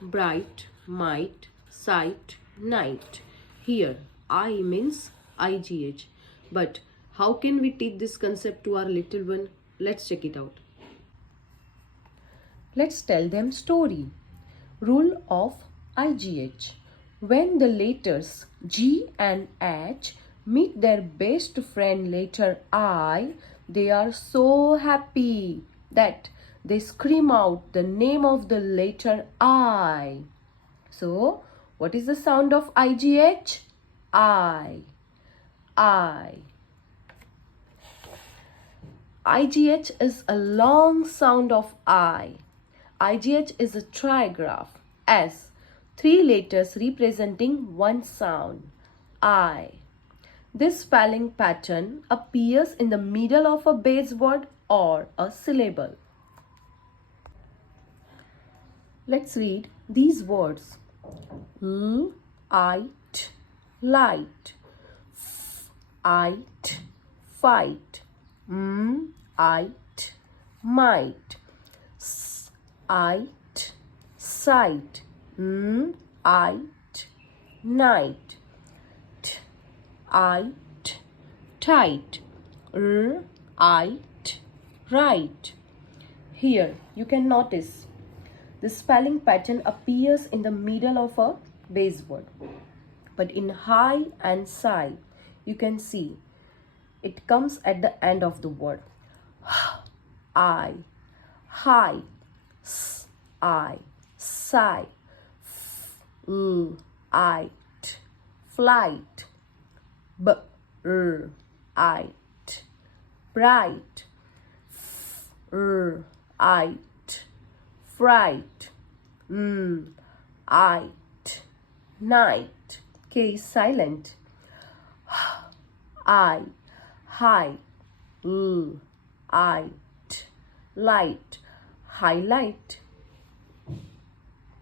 bright, might, sight, night. Here, I means IGH. But how can we teach this concept to our little one? Let's check it out. Let's tell them story. Rule of IGH. When the letters G and H meet their best friend letter I, they are so happy that they scream out the name of the letter I. So, what is the sound of IGH? I. I. IGH is a long sound of I. IGH is a trigraph as 3 letters representing one sound, I. This spelling pattern appears in the middle of a base word or a syllable. Let's read these words. It, light. It, fight. It, might. It, sight. It, night. It, tight. It, right. Here you can notice the spelling pattern appears in the middle of a base word. But in high and sigh, you can see it comes at the end of the word. I, high, I, sigh, it, flight, it, bright, it, fright, it, night. K is silent. I, high, it, light, highlight.